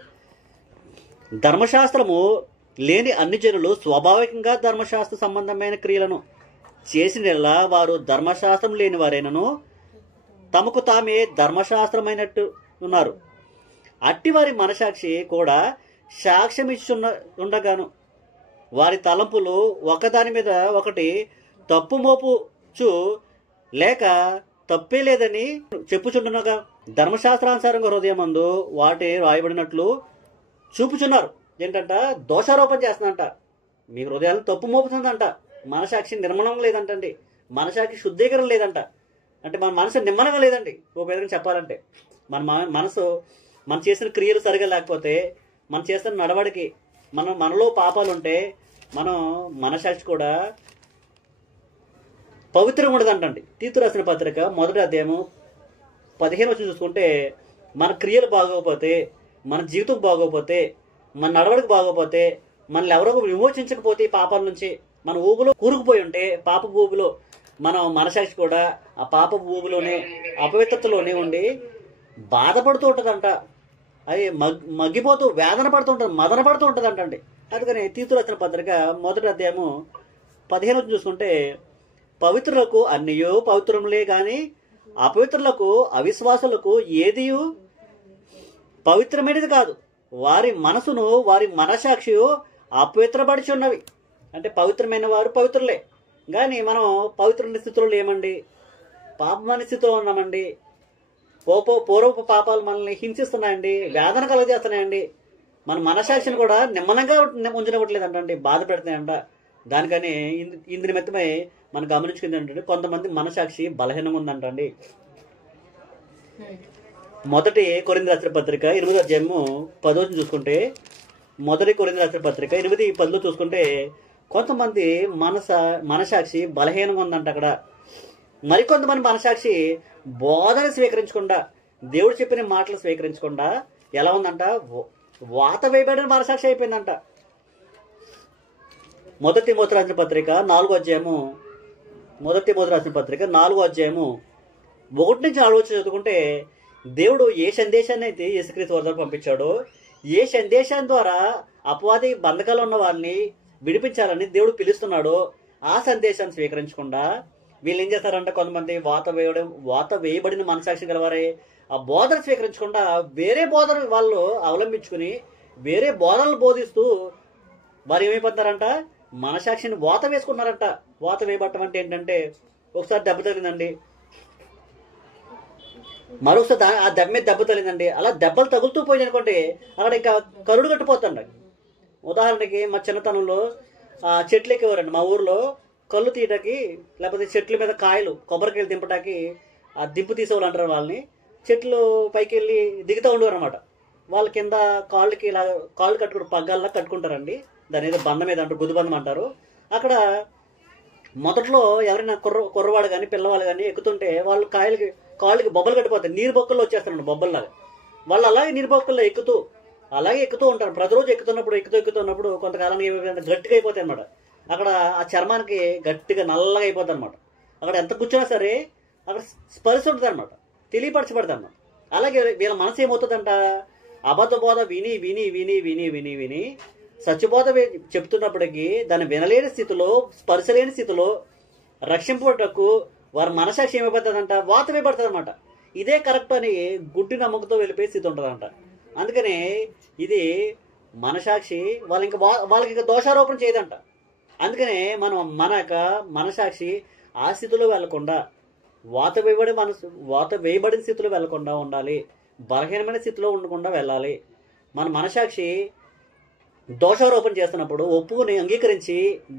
ధర్మశాస్త్రము లేని అన్ని జనులు స్వాభావికంగా ధర్మశాస్త్ర సంబంధమైన క్రియలను చేసిన వారు ధర్మశాస్త్రం లేని వారైనను తమకు తామే ధర్మశాస్త్రమైనట్టు ఉన్నారు. అట్టివారి మనసాక్షి కూడా సాక్ష్యం ఉండగాను వారి తలంపులు ఒకదాని మీద ఒకటి తప్పు మోపుచు లేక తప్పే లేదని చెప్పుచుండగా ధర్మశాస్త్రానుసారంగా హృదయమందు వాటి రాయబడినట్లు చూపుచున్నారు. ఏంటంట? దోషారోపణ చేస్తుందంట, మీ హృదయాలను తప్పు మోపుతుందంట, మనసాక్షి నిర్మలం లేదంటండి, మనసాక్షి శుద్ధీకరణ లేదంట. అంటే మన మనసు నిమ్మలంగా లేదండి. ఒక విధంగా చెప్పాలంటే మనం చేసిన క్రియలు సరిగా లేకపోతే, మనం చేస్తున్న నడవడికి మనలో పాపాలు ఉంటే మనం మనసాక్షి కూడా పవిత్రంగా ఉండదంటండి. తీతు రాసిన పత్రిక 1వ అధ్యాయము 15 చూసుకుంటే మన క్రియలు బాగోకపోతే, మన జీవితం బాగోకపోతే, మన నడవడికి బాగోకపోతే, మనల్ని ఎవరో విమోచించకపోతే ఈ పాపాల నుంచి మన ఊబులో కూరుకుపోయి ఉంటే, పాప ఊబులో మనం మనసాక్షి కూడా ఆ పాప ఊబులోనే అపవిత్రతలోనే ఉండి బాధపడుతూ ఉంటుందంట. అది మగ్గిపోతూ వేదన పడుతూ ఉంటుంది, మదన పడుతూ ఉంటుంది అంటండి. అందుకని తీతు రాసిన పత్రిక 1వ అధ్యాయము 15 చూసుకుంటే, పవిత్రులకు అన్నియో పవిత్రములే గాని అపవిత్రులకు అవిశ్వాసులకు ఏదియు పవిత్రమైనది కాదు. వారి మనసును వారి మనసాక్షియు అపవిత్రపడిచున్నవి. అంటే పవిత్రమైన వారు పవిత్రులే, కానీ మనం పవిత్రమైన స్థితిలో లేమండి, పాపమైన స్థితిలో ఉన్నామండి. పూర్వపు పాపాలు మనల్ని హింసిస్తున్నాయండి, వేదన కలుగజేస్తున్నాయండి. మన మనసాక్షిని కూడా నిమ్మలంగా ఉంచనివ్వట్లేదంటండి, బాధ పెడుతున్నాయంట. దానికని ఇందు నిమిత్తమై మనం గమనించుకుంది ఏంటంటే, కొంతమంది మనసాక్షి బలహీనంగా ఉందంటండి. 1 కొరింథీ రాసిన పత్రిక 8వ అధ్యాయము 10 చూసుకుంటే, 1 కొరింథీ రాసిన పత్రిక 8:10 చూసుకుంటే, కొంతమంది మనసాక్షి బలహీనంగా ఉందంట అక్కడ. మరికొంతమంది మనసాక్షి బోధన స్వీకరించకుండా, దేవుడు చెప్పిన మాటలు స్వీకరించకుండా ఎలా ఉందంట, వాత వేయబడిన మనసాక్షి అయిపోయిందంట. 1 తిమోతి రాసిన పత్రిక 4వ అధ్యాయము 1 తిమోతి రాసిన పత్రిక 4వ అధ్యాయము 1-4 చదువుకుంటే, దేవుడు ఏ సందేశాన్ని అయితే యేసుక్రీస్తు వారి ద్వారా పంపించాడో, ఏ సందేశం ద్వారా అపవాది బంధకాలు ఉన్న వారిని విడిపించాలని దేవుడు పిలుస్తున్నాడో, ఆ సందేశాన్ని స్వీకరించకుండా వీళ్ళు ఏం చేస్తారంటే, కొంతమంది వాత వేయబడిన మనసాక్షి గలవారే ఆ బోధన స్వీకరించకుండా వేరే బోధన వాళ్ళు అవలంబించుకుని వేరే బోధనలు బోధిస్తూ వారు ఏమైపోతున్నారంట, మనసాక్షిని వాత వేసుకున్నారంట. వాత వేయబట్టం అంటే ఏంటంటే, ఒకసారి దెబ్బ తగిలిందండి, మరొకసారి ఆ దెబ్బ మీద దెబ్బ తగిలిందండి, అలా దెబ్బలు తగులుతూ పోయింది అనుకోండి, అక్కడ ఇంకా కరుడు కట్టిపోతుంది. ఉదాహరణకి మా చిన్నతనంలో చెట్లు ఎక్కేవారండి. మా ఊర్లో కళ్ళు తీయటానికి, లేకపోతే చెట్ల మీద కాయలు కొబ్బరికాయలు దింపటానికి ఆ దింపు తీసేవాళ్ళు అంటారు వాళ్ళని. చెట్లు పైకి వెళ్ళి దిగుతూ ఉండేవారు అనమాట. వాళ్ళ కింద కాళ్ళకి ఇలా కాళ్ళు కట్టుకుని పగ్గాల్లా కట్టుకుంటారండి. దాని ఏదో బంధం మీద అంటారు, గుదిబంధం అంటారు. అక్కడ మొదట్లో ఎవరైనా కుర్రవాడు కానీ పిల్లవాళ్ళు కానీ ఎక్కుతుంటే వాళ్ళు కాళ్ళకి బొబ్బలు కట్టిపోతాయి, నీరు బొక్కల్లో వచ్చేస్తారండి బొబ్బల్లాగా. వాళ్ళు అలాగే నీరు బొక్కల్లో అలాగే ఎక్కుతూ ఉంటారు. ప్రతిరోజు ఎక్కుతున్నప్పుడు కొంతకాలానికి గట్టిగా అయిపోతాయి అనమాట. అక్కడ ఆ చర్మానికి గట్టిగా నల్లగా అయిపోతుంది అనమాట. అక్కడ ఎంత కూర్చున్నా సరే అక్కడ స్పర్శ ఉంటుంది అనమాట, తెలియపరచబడుతుంది అనమాట. అలాగే వీళ్ళ మనసు ఏమవుతుందంట, అబద్ధ బోధ విని విని విని విని విని విని సత్యబోధ చెప్తున్నప్పటికీ దాన్ని వినలేని స్థితిలో, స్పర్శలేని స్థితిలో రక్షింపబడటకు వారి మనసాక్షి ఏమైపోతుందంట, వాత వేయబడుతుంది అనమాట. ఇదే కరెక్ట్ అని గుడ్డి నమ్మకంతో వెళ్ళిపోయే స్థితి ఉంటుందంట. అందుకనే ఇది మనసాక్షి వాళ్ళకి ఇంకా దోషారోపణ చేయదంట. అందుకనే మనం మనసాక్షి ఆ స్థితిలో వెళ్లకుండా, వాత వేయబడిన స్థితిలో వెళ్లకుండా ఉండాలి, బలహీనమైన స్థితిలో ఉండకుండా వెళ్ళాలి. మన మనసాక్షి దోషారోపణ చేస్తున్నప్పుడు ఒప్పుకుని అంగీకరించి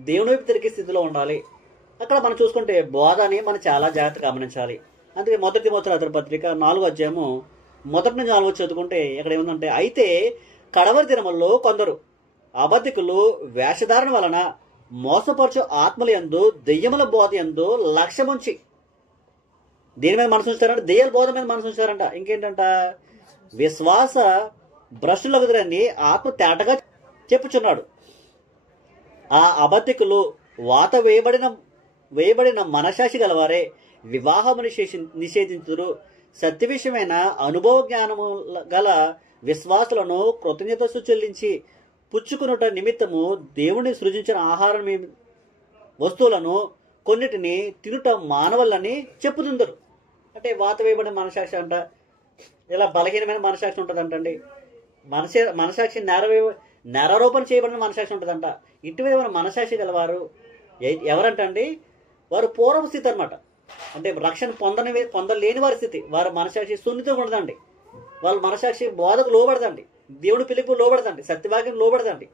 దేవుని వైపు తిరిగే స్థితిలో ఉండాలి. అక్కడ మనం చూసుకుంటే బోధని మనం చాలా జాగ్రత్తగా గమనించాలి. అందుకే 1 తిమోతి రాసిన పత్రిక 4వ అధ్యాయము 1-4 చదువుకుంటే ఇక్కడ ఏముందంటే, అయితే కడవరి దినముల్లో కొందరు అబద్ధికులు వేషధారణ వలన మోసపరచు ఆత్మల యందు దెయ్యముల బోధ యందు లక్ష్యముంచి, దేని మీద మనసు ఉంచారంట, దెయ్యాల బోధ మీద మనసు ఉంచారంట. ఇంకేంటంట, విశ్వాస భ్రష్టులకు ఎదురని ఆత్మ తేటగా చెప్పుచున్నాడు. ఆ అబద్ధికులు వాత వేయబడిన మనసాక్షి గలవారే వివాహము నిషేధించుదురు. సత్య విషయమైన అనుభవ జ్ఞానము గల విశ్వాసులను కృతజ్ఞతలు చెల్లించి పుచ్చుకునుట నిమిత్తము దేవుని సృజించిన ఆహారం వస్తువులను కొన్నిటిని తినుట మానవల్లని చెప్పుతుందరు. అంటే వాత వేయబడిన మనసాక్షి అంట, ఇలా బలహీనమైన మనసాక్షి ఉంటుందంటండి. మనసాక్షి నేరారోపణ చేయబడిన మనసాక్షి ఉంటుందంట. ఇటువంటి మనసాక్షి గలవారు ఎవరంటండి, వారు పూర్వ స్థితి అనమాట. అంటే రక్షణ పొందలేని వారి స్థితి. వారి మనసాక్షి సున్నితంగా ఉండదండి. వాళ్ళ మనసాక్షి బోధకు లోబడదండి, దేవుని పిలుపు లోబడదండి, సత్యవాక్యం లోబడదండి.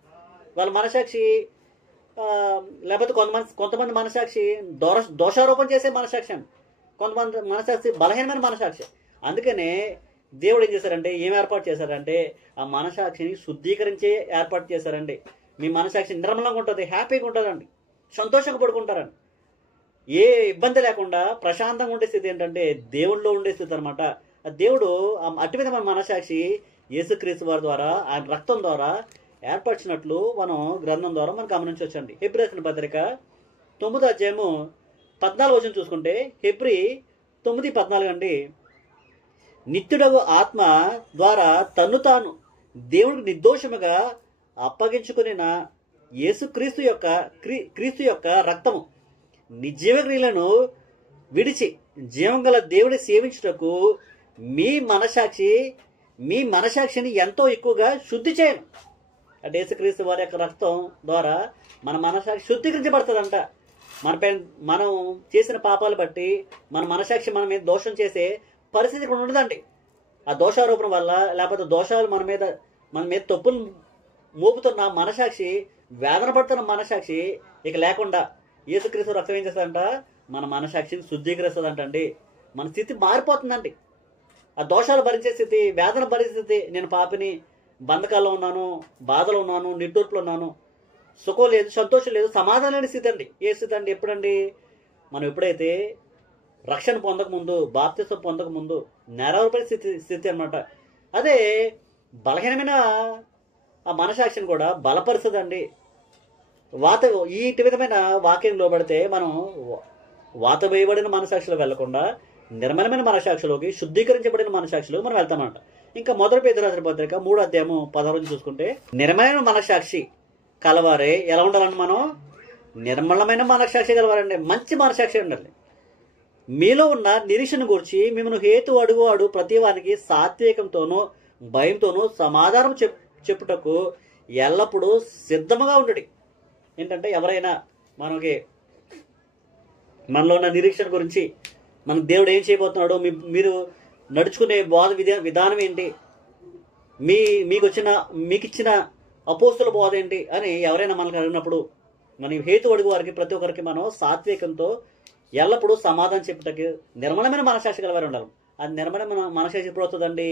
వాళ్ళ మనసాక్షి లేకపోతే కొంతమంది మనసాక్షి దోషారోపణ చేసే మనసాక్షి అండి. కొంతమంది మనసాక్షి బలహీనమైన మనసాక్షి. అందుకనే దేవుడు ఏం చేశారంటే, ఏం ఏర్పాటు చేశారంటే, ఆ మనసాక్షిని శుద్ధీకరించే ఏర్పాటు చేశారండి. మీ మనసాక్షి నిర్మలంగా ఉంటుంది, హ్యాపీగా ఉంటుందండి, సంతోషంగా పడుకుంటారండి. ఏ ఇబ్బంది లేకుండా ప్రశాంతంగా ఉండే స్థితి ఏంటంటే దేవుళ్ళలో ఉండే స్థితి అనమాట. దేవుడు అట్టి విధమైన మనసాక్షి యేసుక్రీస్తు వారి ద్వారా ఆయన రక్తం ద్వారా ఏర్పరిచినట్లు మనం గ్రంథం ద్వారా మనం గమనించవచ్చండి. హెబ్రీ రాసిన పత్రిక 9వ అధ్యాయము 14వ వచనం చూసుకుంటే, హెబ్రీ 9:14 అండి. నిత్యుడగు ఆత్మ ద్వారా తన్ను తాను దేవుడికి నిర్దోషముగా అప్పగించుకున్న క్రీస్తు యొక్క రక్తము నిర్జీవ క్రియలను విడిచి జీవం గల దేవుడి సేవించుటకు మీ మనసాక్షిని ఎంతో ఎక్కువగా శుద్ధి చేయను. అంటే యేసుక్రీస్తు వారి యొక్క రక్తం ద్వారా మన మనసాక్షి శుద్ధీకరించబడుతుందంట. మనం చేసిన పాపాలు బట్టి మన మనసాక్షి మన మీద దోషం చేసే పరిస్థితి ఇక్కడ ఉండదండి. ఆ దోషారోపణ వల్ల లేకపోతే దోషాలు మన మీద తప్పులు మోపుతున్న మనసాక్షి, వేదన పడుతున్న మనసాక్షి ఇక లేకుండా యేసుక్రీస్తు రక్తం ఏం చేస్తుందంట, మన మనసాక్షిని శుద్ధీకరిస్తుందంటండి. మన స్థితి మారిపోతుందండి. ఆ దోషాలు భరించే స్థితి, వేదన భరించే స్థితి, నేను పాపిని, బంధకాల్లో ఉన్నాను, బాధలో ఉన్నాను, నిట్టూర్పులో ఉన్నాను, సుఖం లేదు, సంతోషం లేదు, సమాధానం లేని స్థితి అండి. ఏ స్థితి అండి? ఎప్పుడండి? మనం ఎప్పుడైతే రక్షణ పొందకముందు, బాప్తిసం పొందకముందు నెరవేర్పడే స్థితి అనమాట. అదే బలహీనమైన ఆ మనసాక్షిని కూడా బలపరుస్తుందండి. ఈ విధమైన వాక్యం లోబడితే మనం వాత వేయబడిన మనసాక్షిలో వెళ్లకుండా నిర్మలమైన మనసాక్షిలోకి, శుద్ధీకరించబడిన మనసాక్షిలో మనం వెళ్తామంట. ఇంకా మొదటి పేతురు రాసిన పత్రిక 3వ అధ్యాయము 16 చూసుకుంటే, నిర్మలమైన మనసాక్షి కలవారే ఎలా ఉండాలండి? మనం నిర్మలమైన మనసాక్షి కలవారండి, మంచి మనసాక్షి ఉండాలి. మీలో ఉన్న నిరీక్షణ గురించి మిమ్మల్ని హేతు అడుగువాడు ప్రతి వానికి సాత్వికంతోనూ భయంతోనూ సమాధానం చెప్పుటకు ఎల్లప్పుడూ సిద్ధముగా ఉండడి. ఏంటంటే ఎవరైనా మనలో ఉన్న నిరీక్షణ గురించి, మన దేవుడు ఏం చేయబోతున్నాడో, మీరు నడుచుకునే బోధ విధానం ఏంటి, మీకు ఇచ్చిన అపోస్తుల బోధ ఏంటి అని ఎవరైనా మనకు అడిగినప్పుడు మన హేతు అడుగు వారికి ప్రతి ఒక్కరికి మనం సాత్వికంతో ఎల్లప్పుడూ సమాధానం చెప్పుటకి నిర్మలమైన మనసాక్షి గలవారు ఉండాలి. అది నిర్మలమైన మనసాక్షి ఎప్పుడు అవుతుందండి?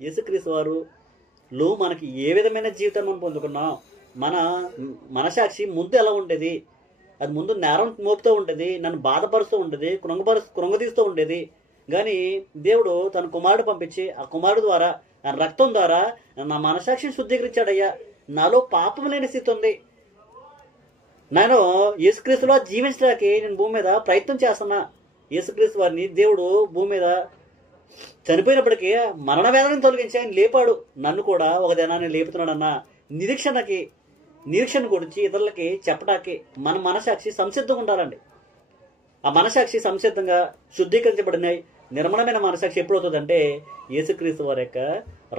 యేసుక్రీస్తు వారులో మనకి ఏ విధమైన జీవితం మనం పొందుకున్నాం, మన మనసాక్షి ముందు ఎలా ఉండేది? అది ముందు నేరం మోపుతూ ఉండేది, నన్ను బాధపరుస్తూ ఉండేది, కృంగదీస్తూ ఉండేది. కానీ దేవుడు తన కుమారుడు పంపించి ఆ కుమారుడు ద్వారా, నా రక్తం ద్వారా నా మనసాక్షిని శుద్ధీకరించాడయ్యా. నాలో పాపం లేని స్థితి ఉంది, నేను యేసుక్రీస్తులో జీవించడానికి నేను భూమి మీద ప్రయత్నం చేస్తున్నా. యేసుక్రీస్తు వారిని దేవుడు భూమి మీద చనిపోయినప్పటికీ మరణ వేదనను తొలగించి ఆయన లేపాడు, నన్ను కూడా ఒక దినాన్ని లేపుతున్నాడన్న నిరీక్షణ గురించి ఇతరులకి చెప్పడానికి మన మనసాక్షి సంసిద్ధంగా ఉండాలండి. ఆ మనసాక్షి సంసిద్ధంగా శుద్ధీకరించబడినాయి. నిర్మలమైన మనసాక్షి ఎప్పుడు అవుతుందంటే యేసుక్రీస్తు వారి యొక్క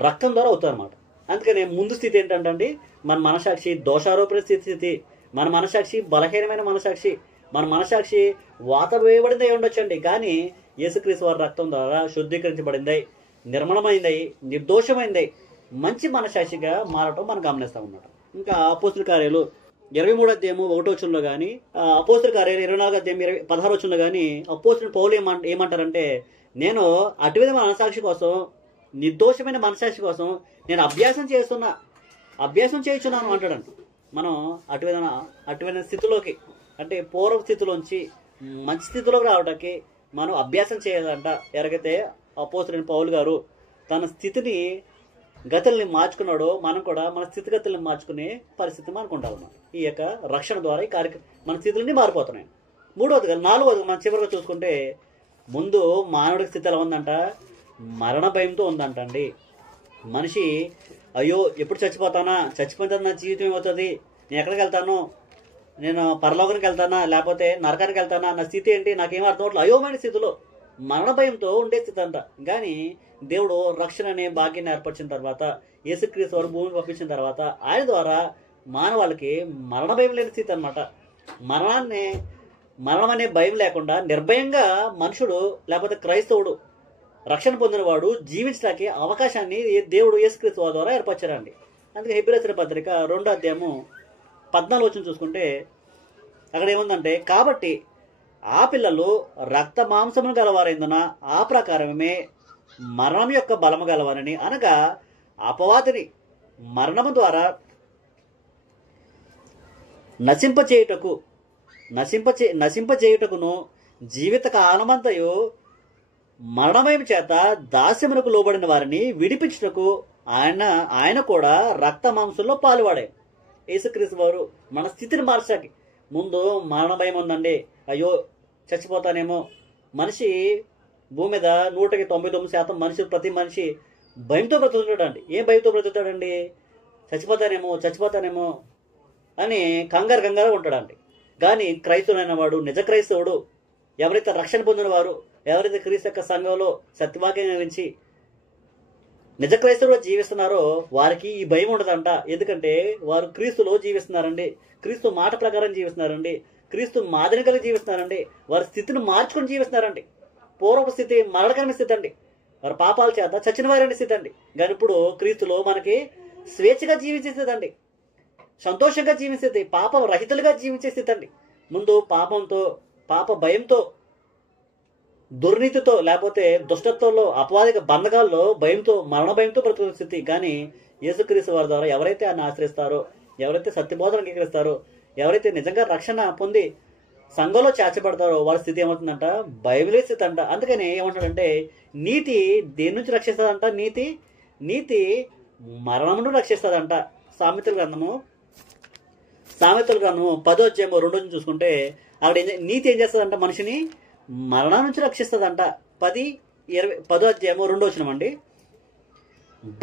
రక్తం ద్వారా అవుతుంది అనమాట. అందుకని ముందు స్థితి ఏంటంటే మన మనసాక్షి దోషారోపణ స్థితి, మన మనసాక్షి బలహీనమైన మనసాక్షి, మన మనసాక్షి వాత వేయబడింది అయి ఉండొచ్చండి. కానీ యేసుక్రీస్తు వారి రక్తం ద్వారా శుద్ధీకరించబడింది, నిర్మలమైంది, నిర్దోషమైంది, మంచి మనసాక్షిగా మారటం మనం గమనిస్తాం అన్నమాట. ఇంకా అపోస్తుల కార్యాలు 23వ అధ్యాయము 1వ వచనంలో కానీ, అపోస్తుల కార్యాలు 24వ అధ్యాయం 16వ వచనంలో కానీ అపోస్తుల పౌలు ఏమంటారంటే, నేను అటు విధమైన మనసాక్షి కోసం, నిర్దోషమైన మనసాక్షి కోసం నేను అభ్యాసం చేస్తున్నాను అంటాడంట. మనం అటువైన స్థితిలోకి, అంటే పూర్వ స్థితిలోంచి మంచి స్థితిలోకి రావడానికి మనం అభ్యాసం చేయాలంట. ఎలాగైతే అపోస్తులైన పౌలు గారు తన స్థితిని గతుల్ని మార్చుకున్నాడో మనం కూడా మన స్థితిగతుల్ని మార్చుకునే పరిస్థితి మనకు ఉండాలన్నమాట. ఈ యొక్క రక్షణ ద్వారా ఈ మన స్థితులన్నీ మారిపోతున్నాయి. 4వది మనం చివరిగా చూసుకుంటే, ముందు మానవుడి స్థితి ఎలా ఉందంట? మరణ భయంతో ఉందంట అండి. మనిషి అయ్యో ఎప్పుడు చచ్చిపోయిన నా జీవితం ఏమవుతుంది, నేను ఎక్కడికి వెళ్తాను, నేను పరలోకానికి వెళ్తానా లేకపోతే నరకానికి వెళ్తానా, నా స్థితి ఏంటి, నాకేం అర్థం అవట్లేదు, అయోమైన స్థితిలో మరణ భయంతో ఉండే స్థితి అంట. కానీ దేవుడు రక్షణ అనే భాగ్యాన్ని ఏర్పరిచిన తర్వాత, యేసుక్రీస్తు వారు భూమికి పంపించిన తర్వాత ఆయన ద్వారా మానవాళ్ళకి మరణ భయం లేని స్థితి అనమాట. మరణం అనే భయం లేకుండా నిర్భయంగా మనుషుడు లేకపోతే క్రైస్తవుడు రక్షణ పొందినవాడు జీవించడానికి అవకాశాన్ని దేవుడు యేసుక్రీస్తు వారి ద్వారా ఏర్పరిచారండి. అందుకే హెబ్రీ రాసిన పత్రిక 2వ అధ్యాయము 14వ వచనం చూసుకుంటే అక్కడ ఏముందంటే, కాబట్టి ఆ పిల్లలు రక్త మాంసములు గలవారైందున ఆ ప్రకారమే మరణం యొక్క బలము గలవారని, అనగా అపవాదిని మరణము ద్వారా నశింపచేయుటకును జీవిత కాలమంతయు మరణమయం చేత దాస్యమునకు లోబడిన వారిని విడిపించుటకు ఆయన కూడా రక్త మాంసంలో పాలువాడే. యేసుక్రీస్తు వారు మన స్థితిని మార్చాకి. ముందు మరణ భయం ఉందండి, అయ్యో చచ్చిపోతానేమో. మనిషి భూమి మీద 99% మనిషి, ప్రతి మనిషి భయంతో బ్రతుకుతాడండి. ఏం భయంతో బ్రతుకుతాడండి? చచ్చిపోతానేమో అని కంగారు ఉంటాడండి. కానీ క్రైస్తవుడైన వాడు, నిజ క్రైస్తవుడు, ఎవరైతే రక్షణ పొందిన వారు, ఎవరైతే క్రీస్తు యొక్క సంఘంలో సత్యవాక్యం గురించి నిజ క్రైస్తవులు జీవిస్తున్నారో వారికి ఈ భయం ఉండదంట. ఎందుకంటే వారు క్రీస్తులో జీవిస్తున్నారండి, క్రీస్తు మాట ప్రకారం జీవిస్తున్నారండి, క్రీస్తు మాదిరి కలిగి జీవిస్తున్నారండి. వారి స్థితిని మార్చుకొని జీవిస్తున్నారండి. పూర్వపు స్థితి మరణకరమైన స్థితి అండి, వారి పాపాల చేత చచ్చిన వారి స్థితి అండి. కానీ ఇప్పుడు క్రీస్తులో మనకి స్వేచ్ఛగా జీవించే స్థితి అండి, సంతోషంగా జీవించేది, పాపం రహితులుగా జీవించే స్థితి అండి. ముందు పాపంతో, పాప భయంతో, దుర్నీతితో, లేకపోతే దుష్టత్వంలో, అపవాదిక బంధకాల్లో భయంతో, మరణ భయంతో బ్రతుకుతున్న స్థితి. కానీ యేసుక్రీస్తు వారి ద్వారా ఎవరైతే ఆయన ఆశ్రయిస్తారో, ఎవరైతే సత్యబోధన అంగీకరిస్తారో, ఎవరైతే నిజంగా రక్షణ పొంది సంఘంలో చేర్చబడతారో వాళ్ళ స్థితి ఏమవుతుందంట? బైబిలే స్థితి అంట. అందుకని ఏమంటాడంటే, నీతి దేని నుంచి రక్షిస్తుందంట? నీతి మరణమును రక్షిస్తుందంట. సామెతల గ్రంథము 10వ అధ్యాయము 2 చూసుకుంటే అక్కడ నీతి ఏం చేస్తుందంట? మనిషిని మరణం నుంచి రక్షిస్తుందంట. 10వ అధ్యాయము 2వ వచనం అండి.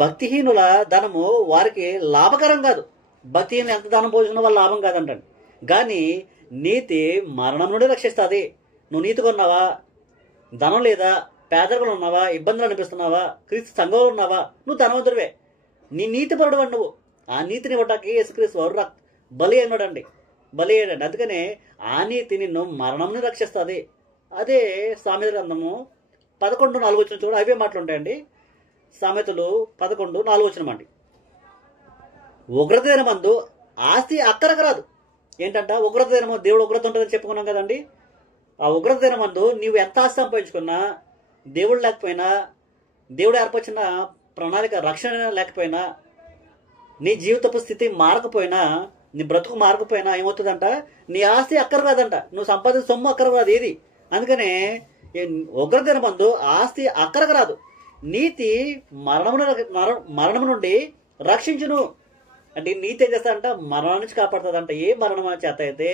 భక్తిహీనుల ధనము వారికి లాభకరం కాదు. భక్తిహీనులు ఎంత ధనం పోషించినా వాళ్ళ లాభం కాదంటండి. కానీ నీతి మరణం నుండి రక్షిస్తుంది. నువ్వు నీతి కొన్నావా? ధనం లేదా? పేదరికంలో ఉన్నావా? ఇబ్బందులు అనిపిస్తున్నావా? క్రీస్తు సంఘంలో ఉన్నావా? నువ్వు ధనవంతుడివే, నీ నీతి పరుడు నువ్వు. ఆ నీతిని ఇవ్వటానికి యేసుక్రీస్తు వారు బలి అయ్యాడండి. అందుకనే ఆ నీతి నిన్ను మరణంని రక్షిస్తుంది. అదే సామెతల గ్రంథము 11:4 చూడ అవే మాటలు ఉంటాయండి. సామెతలు 11:4 అండి. ఉగ్రత దినమందు ఆస్తి అక్కరకు రాదు. ఏంటంట? ఉగ్రత దినము, దేవుడు ఉగ్రత ఉంటుందని చెప్పుకున్నాం కదండి. ఆ ఉగ్రత దినమందు నీవు ఎంత ఆస్తి సంపాదించుకున్నా, దేవుడు లేకపోయినా, దేవుడు ఏర్పరిచిన ప్రణాళిక రక్షణ లేకపోయినా, నీ జీవితపు స్థితి మారకపోయినా, నీ బ్రతుకు మారకపోయినా ఏమవుతుందంట? నీ ఆస్తి అక్కర కాదంట, నువ్వు సంపాదించిన సొమ్ము అక్కర కాదు ఏది. అందుకనే ఉగ్రత దినమందు ఆస్తి అక్కరకు రాదు. నీతి మరణము నుండి రక్షించును. అంటే నీతి ఏం చేస్తాడంట? మరణం నుంచి కాపాడుతుందంట. ఏ మరణం చేత అయితే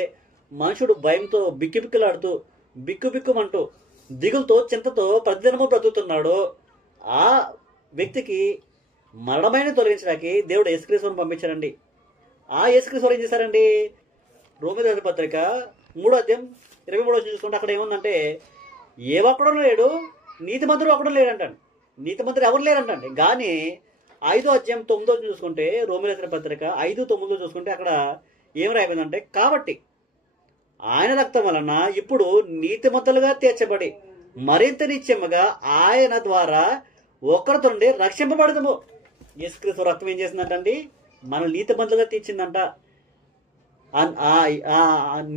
మనుషుడు భయంతో బిక్కులాడుతూ బిక్కుమంటూ దిగులతో చింతతో ప్రతిదినము బ్రతుకుతున్నాడో ఆ వ్యక్తికి మరణమైన తొలగించడానికి దేవుడు యేసుక్రీస్తుని పంపించారండి. ఆ యేసుక్రీస్తు ఏం చేశారండి? రోమీయులకు రాసిన పత్రిక 3వ అధ్యాయం 23 చూసుకుంటే అక్కడ ఏముందంటే, ఏ ఒక్కడో లేడు, నీతిమంతుడు ఒక్కడో లేడంటాడు. నీతిమంతుడు ఎవరు లేరంటండి. కానీ 5వ అధ్యాయం 9 చూసుకుంటే, రోమీయులకు రాసిన పత్రిక 5:9 చూసుకుంటే అక్కడ ఏం రాయబడిందంటే, కాబట్టి ఆయన రక్తం వలన ఇప్పుడు నీతిమంతులుగా తీర్చబడి మరింత నిత్యముగా ఆయన ద్వారా ఒక్కరితో నుండి రక్షింపబడదుము. యేసుక్రీస్తు రక్తం ఏం చేసిందంటండి? మన నీతిమంతులుగా తీర్చిందంట.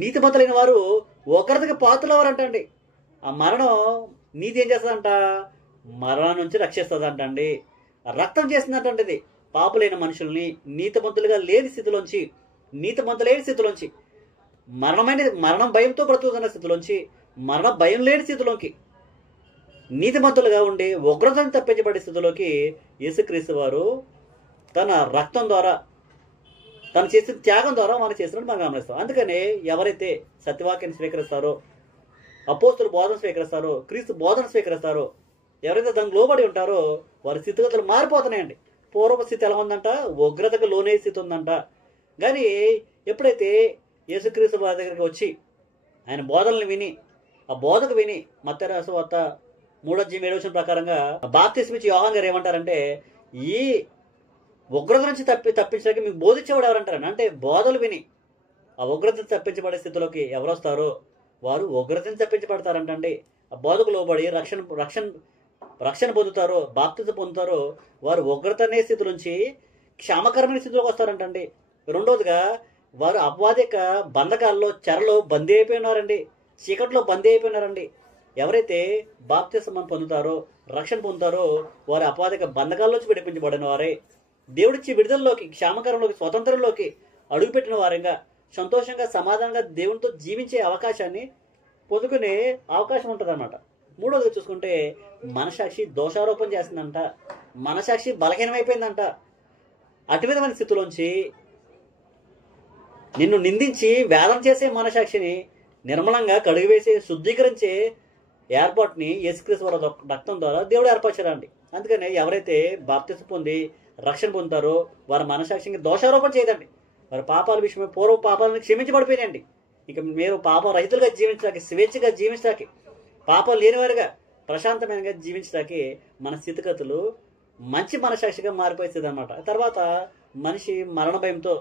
నీతిమంతులైన వారు ఒకరికి పాత్రలు ఎవరంటండి. ఆ మరణం నీతి ఏం చేస్తుందంట? మరణం నుంచి రక్షిస్తుందంటండి. రక్తం చేసిందంటండి. ఇది పాపులైన మనుషుల్ని నీతిమంతులుగా లేని స్థితిలోంచి, నీతిమంతులైన స్థితిలోంచి, మరణం భయంతో బ్రతుకుతున్న స్థితిలోంచి మరణ భయం లేని స్థితిలోకి, నీతిమంతులుగా ఉండి ఉగ్రతను తప్పించబడే స్థితిలోకి యేసుక్రీస్తు వారు తన రక్తం ద్వారా, తను చేసిన త్యాగం ద్వారా మనం చేసినట్టు మనం గమనిస్తాం. అందుకనే ఎవరైతే సత్యవాక్యాన్ని స్వీకరిస్తారో, అపోస్తుల బోధన స్వీకరిస్తారో, క్రీస్తు బోధన స్వీకరిస్తారో, ఎవరైతే దానికి లోబడి ఉంటారో వారి స్థితిగతులు మారిపోతున్నాయండి. పూర్వపు స్థితి ఎలా ఉందంట? ఉగ్రతకు లోనే స్థితి ఉందంట. కానీ ఎప్పుడైతే యేసుక్రీస్తు వారి దగ్గరికి వచ్చి ఆయన బోధనలు విని, ఆ బోధకు విని, మత్తయి రాసిన వార్త 3వ అధ్యాయం 7వ వచనం ప్రకారంగా బాప్తిస్మం ఇచ్చి యోహాను గారు ఏమంటారంటే, ఈ ఉగ్రత నుంచి తప్పించడానికి మీకు బోధించేవాడు ఎవరంటారని. అంటే బోధలు విని ఆ ఉగ్రతను తప్పించబడే స్థితిలోకి ఎవరు వస్తారో వారు ఉగ్రతను తప్పించబడతారంటండి. ఆ బోధకు లోబడి రక్షణ పొందుతారో, బాప్తిజం పొందుతారో వారు ఉగ్రత అనే స్థితి నుంచి క్షేమకరమైన స్థితిలోకి వస్తారంటండి. రెండోదిగా వారు అపవాదిక బంధకాల్లో, చెరలో బందీ అయిపోయినారండి, చీకట్లో బందీ అయిపోయినారండి. ఎవరైతే బాప్తిస్మం పొందుతారో, రక్షణ పొందుతారో వారు అపవాదిక బంధకాల్లోంచి విడిపించబడిన వారే, దేవుడిచ్చి విడుదలలోకి, క్షేమకరంలోకి, స్వతంత్రంలోకి అడుగుపెట్టిన వారంగా సంతోషంగా సమాధానంగా దేవునితో జీవించే అవకాశాన్ని పొందుకునే అవకాశం ఉంటుంది అన్నమాట. మూడోది చూసుకుంటే మనసాక్షి దోషారోపణ చేస్తుందంట, మనసాక్షి బలహీనమైపోయిందంట. అటు విధమైన స్థితిలోంచి నిన్ను నిందించి వేదన చేసే మనసాక్షిని నిర్మలంగా కడుగువేసి శుద్ధీకరించే ఏర్పాటుని యేసుక్రీస్తు వారి రక్తం ద్వారా దేవుడు ఏర్పరచాడండి. అందుకని ఎవరైతే బాప్తిసం పొంది రక్షణ పొందుతారో వారి మనసాక్షికి దోషారోపణ చేయదండి. వారి పాపాల విషయమే పూర్వ పాపాలను క్షమించబడిపోయినండి. ఇక మీరు పాప రహితులుగా జీవించడానికి, స్వేచ్ఛగా జీవించడానికి, పాపం లేనివారుగా ప్రశాంతమైనగా జీవించడానికి మన స్థితిగతులు మంచి మనసాక్షిగా మారిపోతుంది అనమాట. తర్వాత మనిషి మరణ భయంతో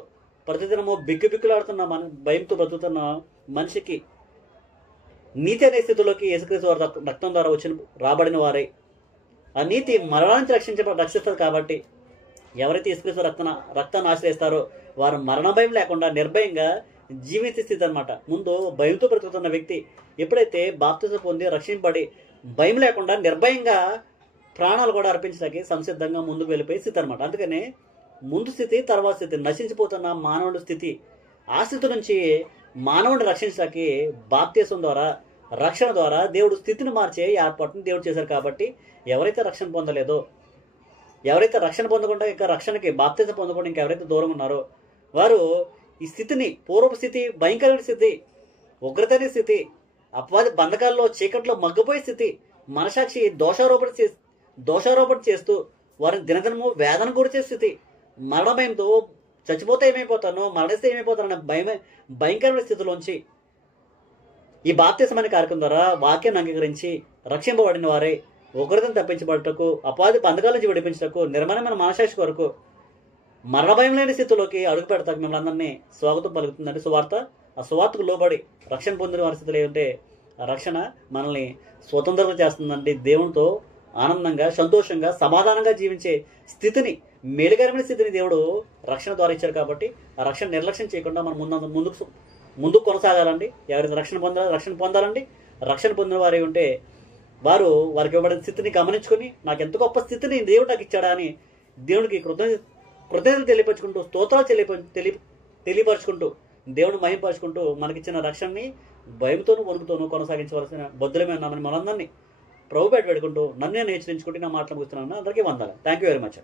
ప్రతిదినము బిక్కులాడుతున్న భయంతో బ్రతుకుతున్న మనిషికి నీతి అనే స్థితిలోకి యేసుక్రీస్తు వారి రక్తం ద్వారా రాబడిన వారే ఆ నీతి మరణానికి రక్షిస్తుంది. కాబట్టి ఎవరైతే యేసుక్రీస్తు రక్తాన్ని ఆశ్రయిస్తారో వారు మరణ భయం లేకుండా నిర్భయంగా జీవిత స్థితి అనమాట. ముందు భయంతో బ్రతుకుతున్న వ్యక్తి ఎప్పుడైతే బాప్తిసం పొంది రక్షింపబడి భయం లేకుండా నిర్భయంగా ప్రాణాలు కూడా అర్పించడానికి సంసిద్ధంగా ముందుకు వెళ్ళిపోయే స్థితి అనమాట. అందుకనే ముందు స్థితి, తర్వాత స్థితి, నశించిపోతున్న మానవుడి స్థితి, ఆ స్థితి నుంచి మానవుడిని రక్షించడానికి బాప్తిసం ద్వారా, రక్షణ ద్వారా దేవుడు స్థితిని మార్చే ఏర్పాటును దేవుడు చేశారు. కాబట్టి ఎవరైతే రక్షణ పొందలేదో, ఎవరైతే రక్షణ పొందకుండా ఇంకా రక్షణకి బాప్తిసం పొందకుండా ఇంకా ఎవరైతే దూరం ఉన్నారో వారు ఈ స్థితిని, పూర్వపు స్థితి, భయంకరమైన స్థితి, ఉగ్రతైన స్థితి, అపవాది బంధకాల్లో చీకట్లో మగ్గిపోయే స్థితి, మనసాక్షి దోషారోపణ చేస్తూ వారిని దినదినము వేదన గురిచే స్థితి, మరణ భయంతో చచ్చిపోతే ఏమైపోతానో, మరణిస్తే ఏమైపోతానన్న భయంకరమైన స్థితిలోంచి ఈ బాప్తిసం అనే కార్యక్రమం ద్వారా వాక్యాన్ని అంగీకరించి రక్షింపబడిన వారే ఉగ్రతను తప్పించబడటకు, అపవాది బంధకాల నుంచి విడిపించటకు, నిర్మలమైన మనసాక్షి కొరకు మరణ భయం లేని స్థితిలోకి అడుగు పెడతాకు మిమ్మల్ని అందరినీ స్వాగతం పలుకుతుందండి సువార్త. ఆ సువార్తకు లోబడి రక్షణ పొందిన వారి స్థితిలో ఏంటంటే ఆ రక్షణ మనల్ని స్వతంత్రంగా చేస్తుందండి. దేవునితో ఆనందంగా, సంతోషంగా, సమాధానంగా జీవించే స్థితిని, మేలుకరమైన స్థితిని దేవుడు రక్షణ ద్వారా ఇచ్చారు. కాబట్టి ఆ రక్షణ నిర్లక్ష్యం చేయకుండా మనం ముందుకు కొనసాగాలండి. ఎవరైతే రక్షణ పొందాలండి. రక్షణ పొందిన వారు ఉంటే వారు వారికి ఇవ్వబడిన స్థితిని గమనించుకొని నాకు ఎంత గొప్ప స్థితిని దేవుడు నాకు ఇచ్చాడా అని దేవుడికి కృతజ్ఞతలు తెలియపరుచుకుంటూ, స్తోత్రాలు తెలియపరుచుకుంటూ, దేవుడు మహిమపరుచుకుంటూ మనకిచ్చిన రక్షణని భయంతోనూ వణుకుతోనూ కొనసాగించవలసిన బద్దులమే ఉన్నామని మనందరినీ ప్రభు పెట్టుకుంటూ నన్ను నేను హెచ్చరించుకుంటూ నా మాటలు ముగిస్తున్నాను. అందరికీ వందాలి. Thank you very much.